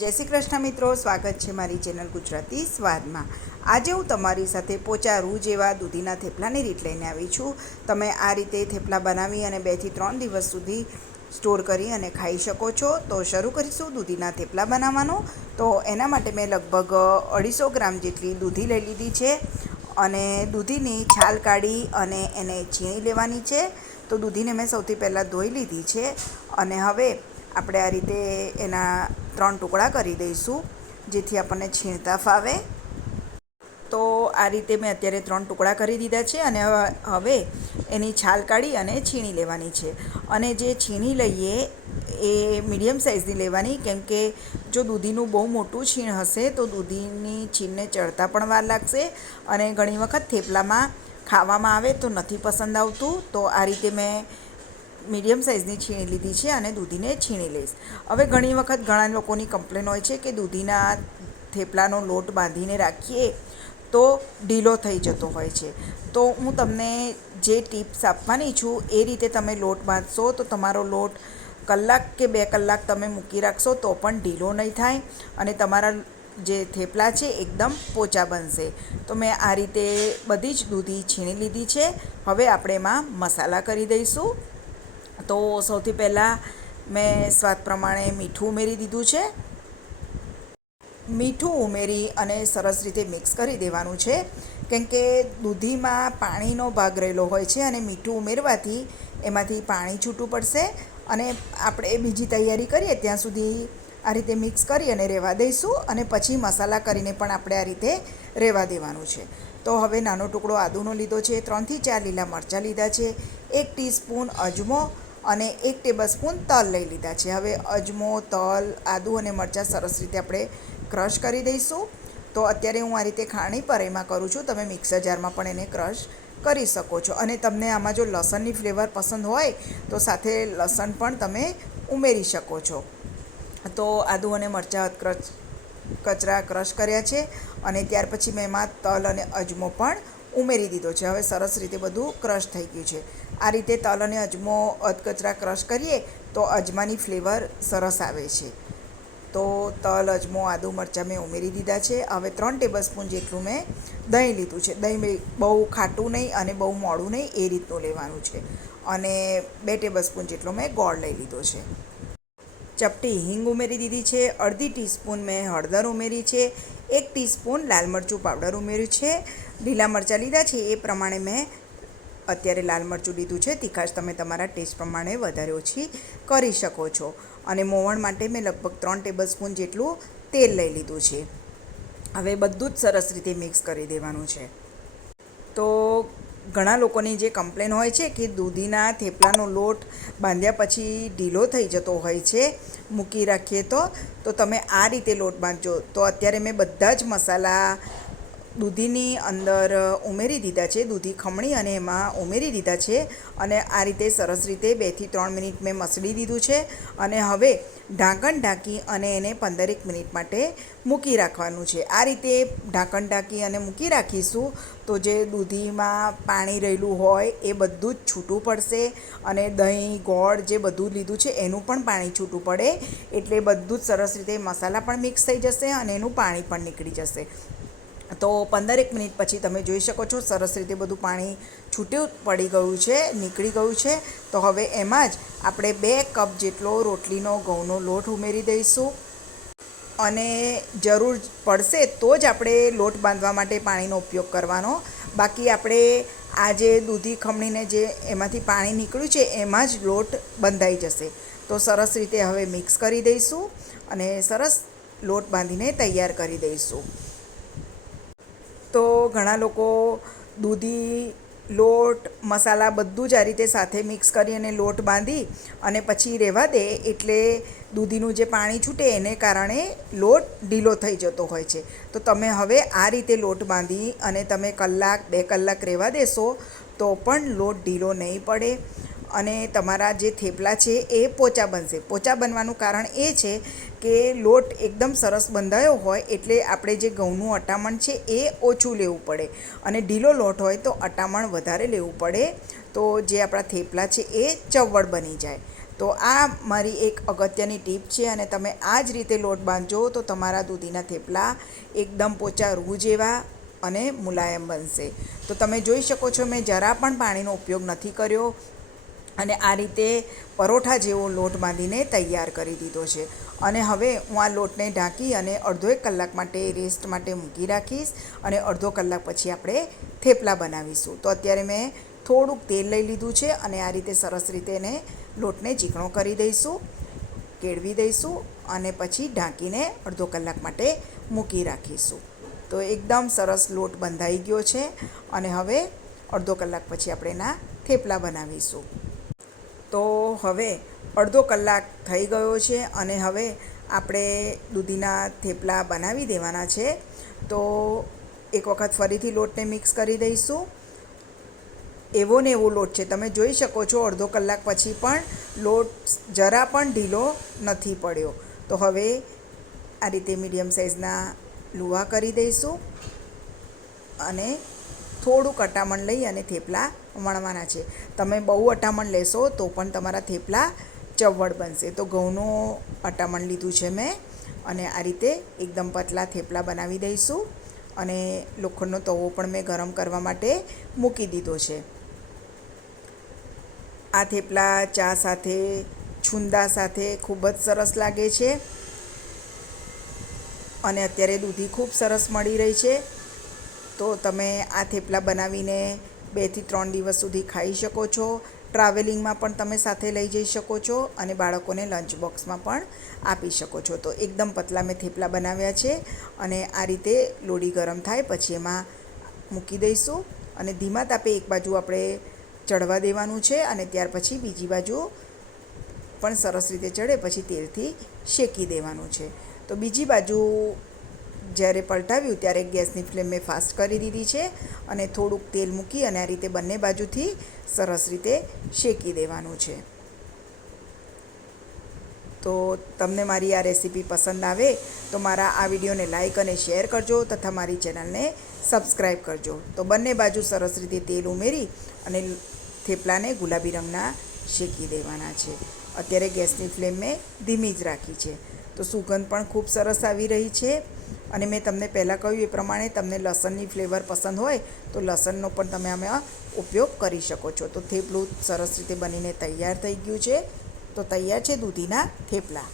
જય શ્રી કૃષ્ણ મિત્રો, સ્વાગત છે મારી ચેનલ ગુજરાતી સ્વાદમાં. આજે હું તમારી સાથે પોચા રૂ જેવા દૂધીના થેપલાની રીત લઈને આવી છું. તમે આ રીતે થેપલા બનાવી અને બેથી ત્રણ દિવસ સુધી સ્ટોર કરી અને ખાઈ શકો છો. તો શરૂ કરીશું દૂધીના થેપલા બનાવવાનું. તો એના માટે મેં લગભગ અઢીસો ગ્રામ જેટલી દૂધી લઈ લીધી છે અને દૂધીની છાલ કાઢી અને એને છીણી લેવાની છે. તો દૂધીને મેં સૌથી પહેલાં ધોઈ લીધી છે અને હવે આપણે આ રીતે એના ત્રણ ટુકડા કરી દઈશું, જેથી આપણને છીણતા ફાવે. તો આ રીતે મેં અત્યારે ત્રણ ટુકડા કરી દીધા છે અને હવે- એની છાલ કાઢી અને છીણી લેવાની છે. અને જે છીણી લઈએ એ મીડિયમ સાઇઝની લેવાની, કેમ કે જો દૂધીનું બહુ મોટું છીણ હશે તો દૂધીની છીણને ચડતા પણ વાર લાગશે અને ઘણી વખત થેપલામાં ખાવામાં આવે તો નથી પસંદ આવતું. તો આ રીતે મેં મીડિયમ સાઇઝની છીણી લીધી છે અને દૂધીને છીણી લઈશ. હવે ઘણી વખત ઘણા લોકોની કમ્પ્લેન હોય છે કે દૂધીના થેપલાનો લોટ બાંધીને રાખીએ તો ઢીલો થઈ જતો હોય છે. તો હું તમને જે ટિપ્સ આપવાની છું, એ રીતે તમે લોટ બાંધશો તો તમારો લોટ કલાક કે બે કલાક તમે મૂકી રાખશો તો પણ ઢીલો નહીં થાય અને તમારા જે થેપલા છે એકદમ પોચા બનશે. તો મેં આ રીતે બધી જ દૂધી છીણી લીધી છે. હવે આપણે એમાં મસાલા કરી દઈશું. તો સૌથી પહેલાં મેં સ્વાદ પ્રમાણે મીઠું ઉમેરી દીધું છે. મીઠું ઉમેરી અને સરસ રીતે મિક્સ કરી દેવાનું છે. કેમ કે દૂધીમાં પાણીનો ભાગ રહેલો હોય છે અને મીઠું ઉમેરવાથી એમાંથી પાણી છૂટું પડશે અને આપણે બીજી તૈયારી કરીએ ત્યાં સુધી આ રીતે મિક્સ કરી અને રહેવા દઈશું અને પછી મસાલા કરીને પણ આપણે આ રીતે રહેવા દેવાનું છે. તો હવે નાનો ટુકડો આદુનો લીધો છે, ત્રણથી ચાર લીલા મરચાં લીધા છે, એક ટીસ્પૂન અજમો અને એક ટેબલસ્પૂન તલ લઈ લીધા છે. હવે અજમો, તલ, આદુ અને મરચાં સરસ રીતે આપણે ક્રશ કરી દઈશું. તો અત્યારે હું આ રીતે ખાણી પર એમાં કરું છું. તમે મિક્સર જારમાં પણ એને ક્રશ કરી શકો છો. અને તમને આમાં જો લસણની ફ્લેવર પસંદ હોય, તો સાથે લસણ પણ તમે ઉમેરી શકો છો. તો આદુ અને મરચાં ક્રશ કચરા ક્રશ કર્યા છે અને ત્યાર પછી મેં એમાં તલ અને અજમો પણ ઉમેરી દીધો છે. હવે સરસ રીતે બધું ક્રશ થઈ ગયું છે. આ રીતે તલ અને અજમો અધકચરા ક્રશ કરીએ તો અજમાની ફ્લેવર સરસ આવે છે. તો તલ, અજમો, આદુ મરચાં મેં ઉમેરી દીધા છે. હવે ત્રણ ટેબલ સ્પૂન જેટલું મેં દહીં લીધું છે. દહીં બહુ ખાટું નહીં અને બહુ મોડું નહીં એ રીતનું લેવાનું છે. અને બે ટેબલ સ્પૂન જેટલો મેં ગોળ લઈ લીધો છે. ચપટી હિંગ ઉમેરી દીધી છે. અડધી ટીસ્પૂન મેં હળદર ઉમેરી છે. એક ટીસ્પૂન લાલ મરચું પાવડર ઉમેર્યું છે. લીલા મરચાં લીધા છે. એ પ્રમાણે મેં અત્યારે લાલ મરચું લીધું છે. તીખાશ તમે તમારા ટેસ્ટ પ્રમાણે વધારે ઓછી કરી શકો છો. અને મોવણ માટે મેં લગભગ ત્રણ ટેબલ સ્પૂન જેટલું તેલ લઈ લીધું છે. હવે બધું જ સરસ રીતે મિક્સ કરી દેવાનું છે. તો ઘણા લોકોની જે કમ્પ્લેન હોય છે કે દૂધીના થેપલાનો લોટ બાંધ્યા પછી ઢીલો થઈ જતો હોય છે, મૂકી રાખીએ તો તો તમે આ રીતે લોટ બાંધજો. તો અત્યારે મેં બધા જ મસાલા દૂધીની અંદર ઉમેરી દીધા છે, દૂધી ખમણી અને એમાં ઉમેરી દીધા છે અને આ રીતે સરસ રીતે બેથી ત્રણ મિનિટ મેં મસળી દીધું છે અને હવે ઢાંકણ ઢાંકી અને એને પંદરેક મિનિટ માટે મૂકી રાખવાનું છે. આ રીતે ઢાંકણ ઢાંકી અને મૂકી રાખીશું તો જે દૂધીમાં પાણી રહેલું હોય એ બધું જ છૂટું પડશે અને દહીં, ગોળ જે બધું લીધું છે એનું પણ પાણી છૂટું પડે એટલે બધું જ સરસ રીતે મસાલા પણ મિક્સ થઈ જશે અને એનું પાણી પણ નીકળી જશે. તો પંદરેક મિનિટ પછી તમે જોઈ શકો છો, સરસ રીતે બધું પાણી છૂટ્યું, પડી ગયું છે, નીકળી ગયું છે. તો હવે એમાં જ આપણે બે કપ જેટલો રોટલીનો ઘઉંનો લોટ ઉમેરી દઈશું. અને જરૂર પડશે તો જ આપણે લોટ બાંધવા માટે પાણીનો ઉપયોગ કરવાનો. બાકી આપણે આ જે દૂધી ખમણીને જે એમાંથી પાણી નીકળ્યું છે, એમાં જ લોટ બંધાઈ જશે. તો સરસ રીતે હવે મિક્સ કરી દઈશું અને સરસ લોટ બાંધીને તૈયાર કરી દઈશું. તો ઘણા લોકો દૂધી, લોટ, મસાલા બધું જ આ રીતે સાથે મિક્સ કરી અને લોટ બાંધી અને પછી રહેવા દે એટલે દૂધીનું જે પાણી છૂટે એને કારણે લોટ ઢીલો થઈ જતો હોય છે. તો તમે હવે આ રીતે લોટ બાંધી અને તમે કલાક, બે કલાક રહેવા દેશો તો પણ લોટ ઢીલો નહીં પડે. અને તમારા જે થેપલા છે એ પોચા બનશે. પોચા બનવાનું કારણ એ છે કે લોટ એકદમ સરસ બંધાયો હોય એટલે આપણે જે ઘઉંનું અટામણ છે એ ઓછું લેવું પડે. અને ઢીલો લોટ હોય તો અટામણ વધારે લેવું પડે. તો જે આપણા થેપલા છે એ ચવડ બની જાય. તો આ મારી એક અગત્યની ટીપ છે અને તમે આ જ રીતે લોટ બાંધજો તો તમારા દૂધીના થેપલા એકદમ પોચા રૂ જેવા અને મુલાયમ બનશે. તો તમે જોઈ શકો છો મેં જરા પણ પાણીનો ઉપયોગ નથી કર્યો. અને આ રીતે પરોઠા જેવો લોટ બાંધીને તૈયાર કરી દીધો છે. અને હવે હું આ લોટને ઢાંકી અને અડધો એક કલાક માટે રેસ્ટ માટે મૂકી રાખીશ અને અડધો કલાક પછી આપણે થેપલા બનાવીશું. તો અત્યારે મેં થોડુંક તેલ લઈ લીધું છે અને આ રીતે સરસ રીતે એને લોટને ચીકણો કરી દઈશું, કેળવી દઈશું અને પછી ઢાંકીને અડધો કલાક માટે મૂકી રાખીશું. તો એકદમ સરસ લોટ બંધાઈ ગયો છે અને હવે અડધો કલાક પછી આપણે એના થેપલા બનાવીશું. તો હવે અડધો કલાક થઈ ગયો છે અને હવે આપણે દૂધીના થેપલા બનાવી દેવાના છે. તો એક વખત ફરીથી લોટને મિક્સ કરી દઈશું. એવો ને એવો લોટ છે. તમે જોઈ શકો છો અડધો કલાક પછી પણ લોટ જરા પણ ઢીલો નથી પડ્યો. તો હવે આ રીતે મીડિયમ સાઇઝના લુવા કરી દઈશું અને થોડુંક અટામણ લઈ અને થેપલા વણવાના છે. તમે બહુ અટામણ લેશો તો પણ તમારા થેપલા ચવડ બનશે. તો ઘઉંનું અટામણ લીધું છે મેં અને આ રીતે એકદમ પતલા થેપલા બનાવી દઈશું અને લોખંડનો તવો પણ મેં ગરમ કરવા માટે મૂકી દીધો છે. આ થેપલા ચા સાથે, છુંદા સાથે ખૂબ જ સરસ લાગે છે. અને અત્યારે દૂધી ખૂબ સરસ મળી રહી છે. તો તમે આ થેપલા બનાવીને બેથી ત્રણ દિવસ સુધી ખાઈ શકો છો. ટ્રાવેલિંગમાં પણ તમે સાથે લઈ જઈ શકો છો અને બાળકોને લંચ બોક્સમાં પણ આપી શકો છો. તો એકદમ પતલા મેં થેપલા બનાવ્યા છે અને આ રીતે લોડી ગરમ થાય પછી એમાં મૂકી દઈશું અને ધીમા તાપે એક બાજુ આપણે ચડવા દેવાનું છે અને ત્યાર પછી બીજી બાજુ પણ સરસ રીતે ચડે પછી તેલથી શેકી દેવાનું છે. તો બીજી બાજુ જ્યારે પલટાવ્યું ત્યારે ગેસની ફ્લેમ મેં ફાસ્ટ કરી દીધી છે અને થોડુંક તેલ મૂકી અને આ રીતે બંને બાજુથી સરસ રીતે શેકી દેવાનું છે. તો તમને મારી આ રેસીપી પસંદ આવે તો મારા આ વિડીયોને લાઇક અને શેર કરજો તથા મારી ચેનલને સબસ્ક્રાઈબ કરજો. તો બંને બાજુ સરસ રીતે તેલ ઉમેરી અને થેપલાને ગુલાબી રંગના શેકી દેવાના છે. અત્યારે ગેસની ફ્લેમ મેં ધીમી જ રાખી છે. તો સુગંધ પણ ખૂબ સરસ આવી રહી છે. અને મેં તમને પહેલાં કહ્યું એ પ્રમાણે તમને લસણની ફ્લેવર પસંદ હોય તો લસણનો પણ તમે આમાં ઉપયોગ કરી શકો છો. તો થેપલું સરસ રીતે બનીને તૈયાર થઈ ગયું છે. તો તૈયાર છે દૂધીના થેપલા.